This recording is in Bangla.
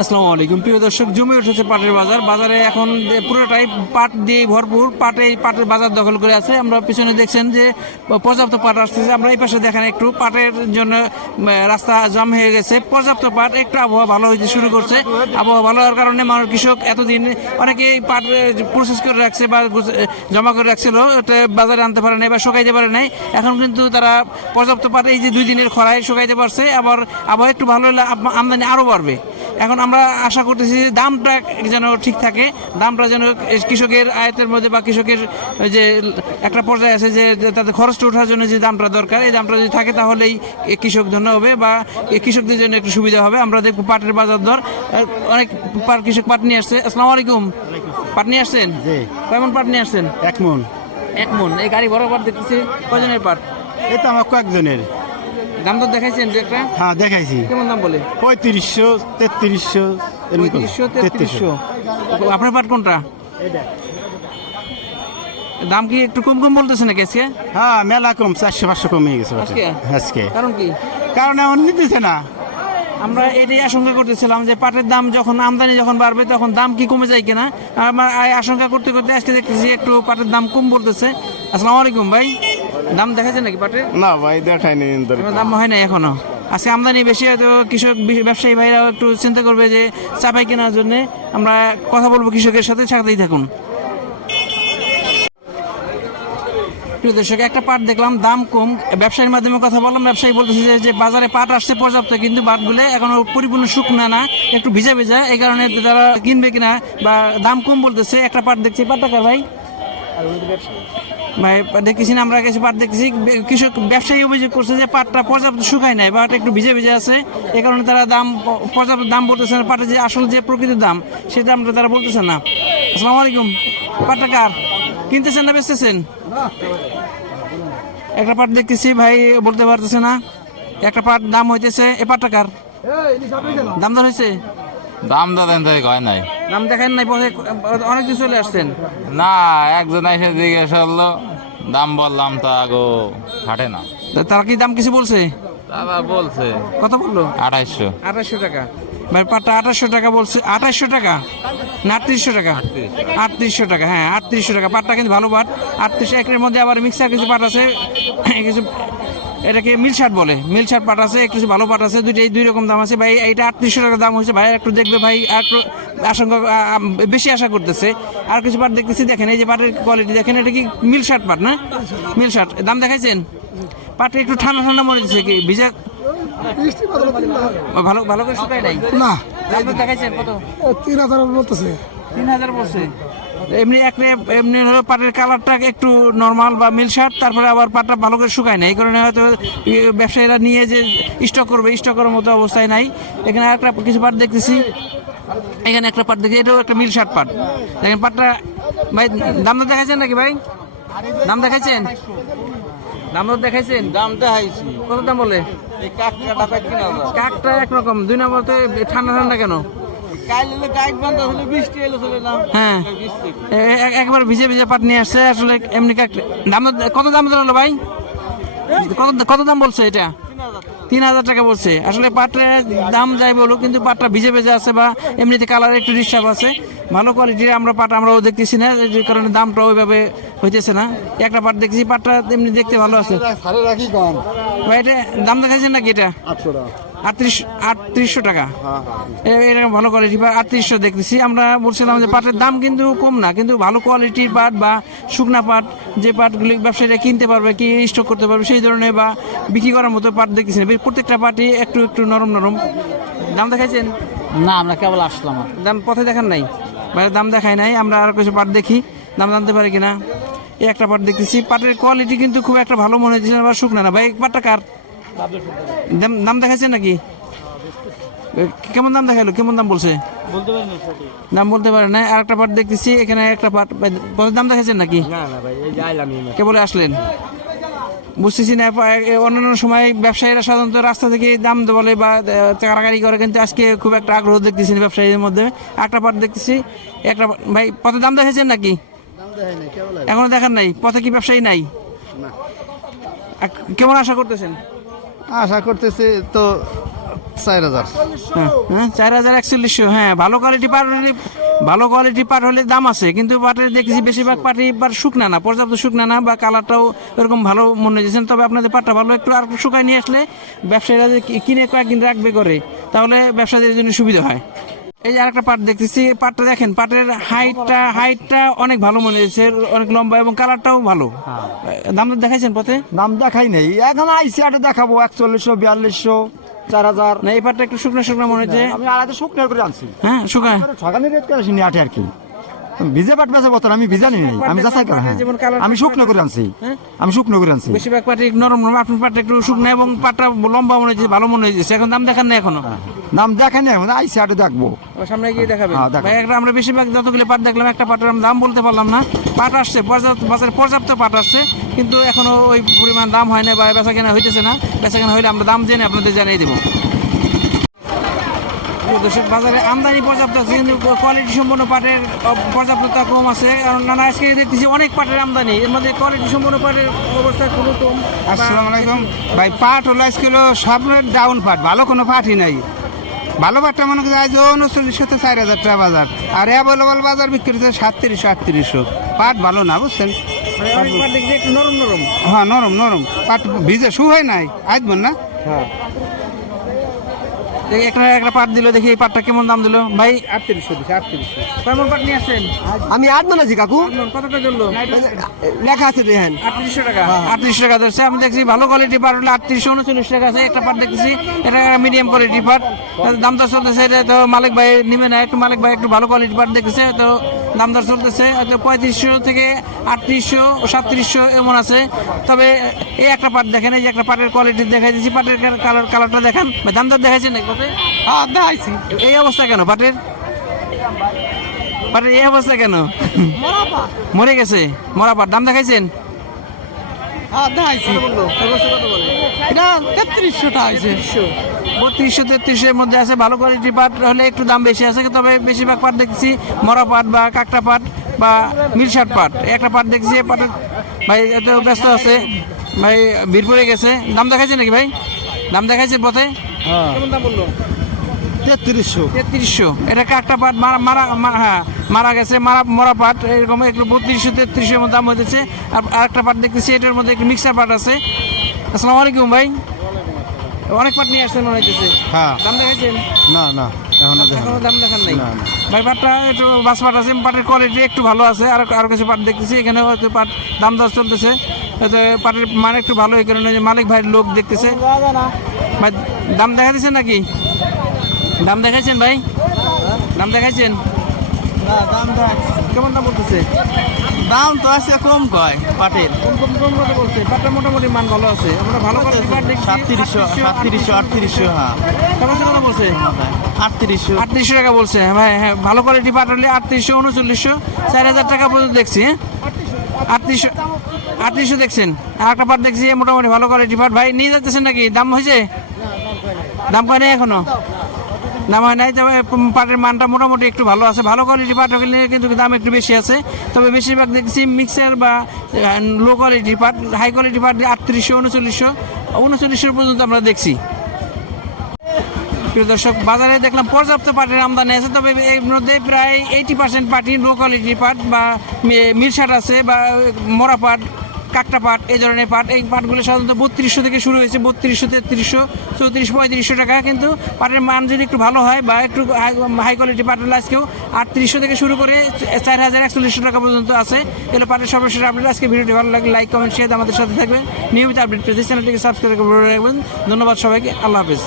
আসসালামু আলাইকুম। প্রিয় দর্শক, জমে উঠেছে পাটের বাজার। বাজারে এখন পুরোটাই পাট দিয়ে ভরপুর। পাটে পাটের বাজার দখল করে আছে। আমরা পিছনে দেখছেন যে পর্যাপ্ত পাট আসতেছে। আমরা এই পাশে দেখেন একটু পাটের জন্য রাস্তা জাম হয়ে গেছে। পর্যাপ্ত পাট, একটু আবহাওয়া ভালো হইতে শুরু করছে। আবহাওয়া ভালো হওয়ার কারণে মানুষ, কৃষক এতদিন অনেকেই পাট প্রসেস করে রাখছে বা জমা করে রাখছিল। এটা বাজারে আনতে পারে নাই বা শুকাইতে পারে নাই। এখন কিন্তু তারা পর্যাপ্ত পাট এই যে দুই দিনের খরায় শুকাইতে পারছে। আবার আবহাওয়া একটু ভালো হলে আমদানি আরও বাড়বে। এখন আমরা আশা করতেছি যে দামটা যেন ঠিক থাকে দামটা যেন কৃষকের আয়তের মধ্যে বা কৃষকের যে একটা পর্যায়ে আছে যে তাদের খরচটা ওঠার জন্য যে দামটা দরকার এই দামটা যদি থাকে তাহলেই কৃষক ধন্য হবে বা এই কৃষকদের জন্য একটু সুবিধা হবে। আমরা দেখব পাটের বাজার দর অনেক পাট কৃষক পাট নিয়ে আসছে। আসসালামু আলাইকুম। পাট নিয়ে আসছেন? কেমন পাট নিয়ে আসছেন? এক মন। এক মন। এই গাড়ি বড় পাট দেখতেছি কজনের পাট? তো আমার কয়েকজনের। দাম তো দেখাইছেন একটা? হ্যাঁ দেখাইছি। কেমন দাম বলে? পঁয়ত্রিশশো তেত্রিশশো পঁয়ত্রিশশো তেত্রিশশো। আপনার পাট কোনটা? দাম কি একটু কম কম বলতেছে নাকি আজকে? হ্যাঁ মেলা কম চারশো পাঁচশো কমে গেছে আজকে? আজকে। কারণ কি? কারণ এখন নিতেছে না। আমরা এটাই আশঙ্কা করতেছিলাম যে পাটের দাম যখন আমদানি যখন বাড়বে তখন দাম কি কমে যায় কিনা। আমার এই আশঙ্কা করতে করতে আজকে দেখতেছি একটু পাটের দাম কম বলতেছে আসসালামু আলাইকুম ভাই। দাম দেখাচ্ছে নাকি পাটের? না ভাই দেখায়নি দাম হয় না এখনও। আজকে আমদানি বেশি হয়তো কৃষক ব্যবসায়ী ভাইরাও একটু চিন্তা করবে যে চাপাই কেনার জন্য। আমরা কথা বলব কৃষকের সাথে সাথেই থাকুন। প্রিয় দর্শক, একটা পাট দেখলাম, দাম কম, ব্যবসায়ীর মাধ্যমে কথা বললাম, ব্যবসায়ী বলতেছে যে- বাজারে পাট আসছে পর্যাপ্ত, কিন্তু পাটগুলো এখনও পরিপূর্ণ শুকনা না, একটু ভিজা ভিজা, এই কারণে তারা কিনবে কিনা বা দাম কম বলতেছে, একটা পাট দেখছি পাট টাকা ভাই? ভাই দেখেছি আমরা কিছু পাট দেখেছি কৃষক ব্যবসায়ী অভিযোগ করছে যে পাটটা পর্যাপ্ত শুকায় নাই, পাট একটু ভিজে ভিজে আছে, এই কারণে তারা দাম, পর্যাপ্ত দাম বলতেছে না, পাটের যে আসল যে প্রকৃত দাম, সেই দামটা তারা বলতেছে না। আসসালামু আলাইকুম, পাটটা কার? কিনতেছেন না বেচতেছেন? একটা পাট দেখতেছি ভাই বলতে পারতেছে না। একটা পাট দাম হইতেছে এ পাট টাকার দাম দর হয়েছে দাম দাদেন তাই কয় নাই। দাম দেখেন নাই পরে অনেক দিন চলে আসছেন। না একজন এসে জিজ্ঞেস করল দাম বললাম তা আগো হাটে না। তারা কি দাম কিছু বলছে? দাদা বলছে কত বলল? আঠাইশশো আঠাশশো টাকা। ভাই, পাটটা আঠাশশো টাকা বলছে। আঠাশশো টাকা? না, আটত্রিশশো টাকা? আটত্রিশশো টাকা হ্যাঁ আটত্রিশশো টাকা। পাটটা কিন্তু ভালো পাট। আটত্রিশশো একের মধ্যে আবার মিক্সার কিছু পাট আছে। কিছু, এটাকে মিল শার্ট বলে। মিল শার্ট পাট আছে একটু ভালো পাট আছে, দুইটাই দুই রকম দাম আছে। ভাই, এইটা আটত্রিশশো টাকা দাম হয়েছে। ভাই একটু দেখবে ভাই একটু আশঙ্কা বেশি আশা করতেছে। আর কিছু পাট দেখতেছি, দেখেন, এই যে পাটের কোয়ালিটি দেখেন, এটা কি মিল শার্ট পাট না? মিল শার্ট। দাম দেখাইছেন? পাটটা একটু ঠান্ডা ঠান্ডা মনে দিচ্ছে কি? ভিজা ভালো ভালো করে শুকায় নাই? না। দাম দেখাইছেন কত? তিন হাজার বলতেছে। তিন হাজার পড়ছে এমনি একটা এমনি হলো পাটের কালারটা একটু নর্মাল বা মিল শার্ট তারপরে আবার পাটটা ভালো করে শুকায় না এই কারণে হয়তো ব্যবসায়ীরা নিয়ে যে স্টক করবে স্টক করার মতো অবস্থায় নাই। এখানে একটা কিছু পাট দেখতেছি। এখানে একটা পাট দেখি এটাও একটা মিল শার্ট পাট। দেখেন পাটটা ভাই দাম তো দেখাইছেন নাকি ভাই? দাম দেখাইছেন? দাম তো দেখাইছেন? দাম দেখাইছি। কত দাম বলে? এই কাকটা কাকটা একরকম দুই নম্বরতে ঠান্ডা ঠান্ডা কেন? হ্যাঁ। একবার ভিজে ভিজে পাট নিয়ে আসছে আসলে এমনি কাক দাম কত দাম ধরলো ভাই? কত কত দাম বলছে এটা? তিন হাজার টাকা পড়ছে আসলে পাটের দাম যাই বলো কিন্তু পাটটা ভিজে ভেজে আছে বা এমনিতে কালার একটু ডিস্টার্ব আছে। ভালো কোয়ালিটির আমরা পাট আমরাও দেখতেছি না যে কারণে দামটা ওইভাবে হইতেছে না। একটা পাট দেখছি পাটটা এমনি দেখতে ভালো আছে। ভাই এটা দাম দেখাইছেন নাকি এটা? আটশো টাকা। আটত্রিশ আটত্রিশশো টাকা। এরকম ভালো কোয়ালিটি বা আটত্রিশশো দেখতেছি। আমরা বলছিলাম যে পাটের দাম কিন্তু কম না কিন্তু ভালো কোয়ালিটির পাট বা শুকনা পাট যে পাটগুলি ব্যবসায়ীরা কিনতে পারবে কি স্টক করতে পারবে সেই ধরনের বা বিক্রি করার মতো পাট দেখতেছি না। প্রত্যেকটা পাটই একটু একটু নরম নরম। দাম দেখাইছেন? না আমরা কেবল আসলাম দাম পথে দেখান নাই। বা দাম দেখাই নাই আমরা আর কিছু পাট দেখি। দাম জানতে পারি কিনা? এই একটা পাট দেখতেছি। পাটের কোয়ালিটি কিন্তু খুব একটা ভালো মনে হচ্ছে না বা শুকনা না। ভাই পাটটা কার? দাম দাম দেখাইছেন নাকি? কেমন দাম দেখাইলো? কেমন দাম বলছে? দাম বলতে পারে না। আর একটা পাট দেখতেছি এখানে একটা পাট দাম দেখাইছেন নাকি? না না ভাই এই যে আইলাম কেবল আসলেন। বুঝতেছি না অন্যান্য সময় ব্যবসায়ীরা সাধারণত রাস্তা থেকে দাম বলে বা আহ, কারাকারি করে কিন্তু আজকে খুব একটা আগ্রহ দেখতেছি ব্যবসায়ীদের মধ্যে। একটা পাট দেখতেছি একটা ভাই পথে দাম দেখেছেন নাকি? এখনও দেখার নাই? পথে কি ব্যবসায়ী নাই? কেমন আশা করতেছেন? আশা করতেছি তো চার হাজার। হ্যাঁ, চার হাজার একচল্লিশশো হ্যাঁ ভালো কোয়ালিটি পার হলে ভালো কোয়ালিটি পার হলে দাম আছে কিন্তু পাটের দেখেছি বেশিরভাগ পাটি পাট শুকনা না পর্যাপ্ত শুকনা না বা কালারটাও এরকম ভালো মনে হয়েছেন তবে আপনাদের পাটটা ভালো একটু আর শুকায় নিয়ে আসলে ব্যবসায়ীরা কিনে কয়েকদিন রাখবে করে তাহলে ব্যবসায়ীদের জন্য সুবিধা হয়। এই যে আরেকটা পাট দেখতেছি পাটটা দেখেন পাটের হাইটটা হাইটটা অনেক ভালো মনে হয়েছে অনেক লম্বা এবং কালারটাও ভালো। দাম দর দেখাইছেন পথে? দাম দেখাই নেই এখন আইসি আটে দেখাবো একচল্লিশশো বিয়াল্লিশশো চার হাজার। না এই পাটটা একটু শুকনো শুকনো মনে হচ্ছে। আমি আড়াইতে শুকনো করে আনছি। হ্যাঁ শুকনো সকালে রেট করে আসিনি আটে আর কি। ভিজে পাট বেঁচে বতন আমি ভিজানি নেই। আমি যাচাই করে হ্যাঁ। আমি শুকনো করে আনছি। হ্যাঁ? আমি শুকনো করে আনছি। বেশিরভাগ পাটি নরম নরম আপনার পাটটা একটু শুকনো এবং পাটটা লম্বা মনে হচ্ছে ভালো মনে হচ্ছে এখন দাম দেখান না এখনও। নাম দেখাই নেই মানে আইসি আটে দেখব। সামনে গিয়ে দেখাবেন। হ্যাঁ, ভাই একটা আমরা বেশিরভাগ যতগুলো পাট দেখলাম একটা পাটের দাম বলতে পারলাম না। পাট আসছে পর্যাপ্ত বাজারে পর্যাপ্ত পাট আসছে কিন্তু এখনও ওই পরিমাণ দাম হয় না বা বেচা কেনা হইতেছে না। বেচা কেনা হইলে আমরা দাম জেনে আপনাদের জানিয়ে দেবো। দর্শক, বাজারে আমদানি পর্যাপ্ত কিন্তু কোয়ালিটি সম্পন্ন পাটের পর্যাপ্ততা কম আছে। কারণ নানা আজকে দেখতেছি অনেক পাটের আমদানি। এর মধ্যে কোয়ালিটি সম্পন্ন পাটের অবস্থা খুবই কম আসসালামু আলাইকুম। ভাই পাট হলো আজকে হলো সব ডাউন পাট ভালো কোনো পাটই নাই। ভালো পাটটা মনে করি আজ উনচল্লিশশো তো চার হাজার টাকা বাজার। আর অ্যাভেলেবল বাজার বিক্রি হচ্ছে সাতত্রিশশো আটত্রিশশো। পাট ভালো না বুঝছেন? মানে নরম নরম। হ্যাঁ নরম নরম। পাট ভিজে শু হয় নাই আসবেন না দেখি একটা একটা পাট দিল দেখি এই পাটটা কেমন দাম দিল। ভাই আটত্রিশশো দিচ্ছে আটত্রিশশো। কেমন পাট নিয়ে আসছেন? আমি আট কাকু। কতটা ধরলো? লেখা আছে দেখেন। আটত্রিশশো টাকা। আটত্রিশশো টাকা ধরছে আমি দেখছি ভালো কোয়ালিটি পাট হলে আটত্রিশশো উনচল্লিশ টাকা আছে একটা পাট দেখছি এটা মিডিয়াম কোয়ালিটি পাট। তার দাম দর চলতেছে এটা তো মালিক ভাই নিবে না একটু মালিক ভাই একটু ভালো কোয়ালিটি পাট দেখেছে তো দাম দর চলতেছে। হয়তো পঁয়ত্রিশশো থেকে আটত্রিশশো সাতত্রিশশো এমন আছে। তবে এই একটা পাট দেখেন এই যে একটা পাটের কোয়ালিটি দেখাই দিচ্ছি। পাটের কালার কালারটা দেখেন। দাম দর দেখাইছেন হ্যাঁ দেখাইছি। এই অবস্থা কেন পাটের? পাটের এই অবস্থা কেন? মরে গেছে? মরা পাট। দাম দেখাইছেন? হ্যাঁ দেখাইছি। এটা তেত্রিশশো। টাকা বত্রিশশো তেত্রিশের মধ্যে আছে। ভালো কোয়ালিটির পাট হলে একটু দাম বেশি আছে তবে বেশিরভাগ পাট দেখছি মরা পাট বা কাকটা পাট বা মিরসাট পাট। একটা পাট দেখছি পাটের ভাই এত ব্যস্ত আছে। ভাই ভিড় পড়ে গেছে। দাম দেখাইছে নাকি ভাই? দাম দেখাইছে পথে? কেমন দাম বলল? তেত্রিশশো। তেত্রিশশো। এটা কাকটা পাট মারা মারা মা- হ্যাঁ মারা গেছে মারা মরা পাট এরকম একটু বত্রিশশো তেত্রিশের মধ্যে দাম হতেছে আর আরেকটা পাট দেখতেছি এটার মধ্যে একটু মিক্সার পাট আছে। আসসালামু আলাইকুম ভাই। অনেক পাট নিয়ে আসছেন মনে হইতেছে। হ্যাঁ। দাম দেখাইছেন? না না এখনও এখনও দাম দেখান নাই। ভাই পাটটা একটু বাস পাট আছে পাটের কোয়ালিটি একটু ভালো আছে আর আরও কিছু পাট দেখতেছি এখানে হয়তো পাট দাম দর চলতেছে। পাটের মান একটু ভালো এই কারণে যে মালিক ভাইয়ের লোক দেখতেছে। ভাই দাম দেখা দিচ্ছেন নাকি? দাম দেখাইছেন ভাই? দাম দেখাইছেন? কেমন দাম বলতেছে? দাম তো আছে কম কয় পাটের? কম কম কম বলছে। পাটটা মোটামুটি মান ভালো আছে। আমরা ভালো করে পাট দেখছি। সাতত্রিশশো সাতত্রিশশো আটত্রিশশো হ্যাঁ। বলছে আটত্রিশশো। আটত্রিশশো টাকা বলছে। হ্যাঁ ভাই হ্যাঁ ভালো কোয়ালিটি পাট হলে আটত্রিশশো উনচল্লিশশো চার হাজার টাকা পর্যন্ত দেখছি হ্যাঁ। আটত্রিশশো আটত্রিশশো দেখছেন। আর একটা পাট দেখছি মোটামুটি ভালো কোয়ালিটি পাট। ভাই নিয়ে যাচ্ছেন নাকি? দাম হয়েছে? দাম নাই এখনও? দাম হয় নাই, তবে পাটের মানটা মোটামুটি একটু ভালো আছে। ভালো কোয়ালিটি পাট হলে কিন্তু দাম একটু বেশি আছে। তবে বেশিরভাগ দেখছি মিক্সার বা লো কোয়ালিটি পাট হাই কোয়ালিটি পাট আটত্রিশশো, উনচল্লিশশো উনচল্লিশশো পর্যন্ত আমরা দেখছি। প্রিয় দর্শক, বাজারে দেখলাম পর্যাপ্ত পাটের আমদানি আছে, তবে এর মধ্যে প্রায় এইটি পার্সেন্ট পাটি লো কোয়ালিটির পাট বা মিরসাট আছে বা, মরা পাট। কাকটা পাট, এই ধরনের পাট। এই পাটগুলো সাধারণত বত্রিশশো থেকে শুরু হয়েছে, বত্রিশশো, তেত্রিশশো, চৌত্রিশ, পঁয়ত্রিশশো টাকা। কিন্তু পাটের মান যদি একটু ভালো হয় বা একটু হাই কোয়ালিটি পাটের আজকেও আটত্রিশশো থেকে শুরু করে চার হাজার একচল্লিশশো টাকা পর্যন্ত আছে। এগুলো পাটের সর্বশেষ আপডেট। আজকে ভিডিওটি ভালো লাগলে লাইক কমেন্ট শেয়ার আমাদের সাথে থাকবেন। নিয়মিত আপডেট পেতে চ্যানেলটিকে সাবস্ক্রাইব করে রাখবেন। ধন্যবাদ সবাইকে। আল্লাহ হাফিজ।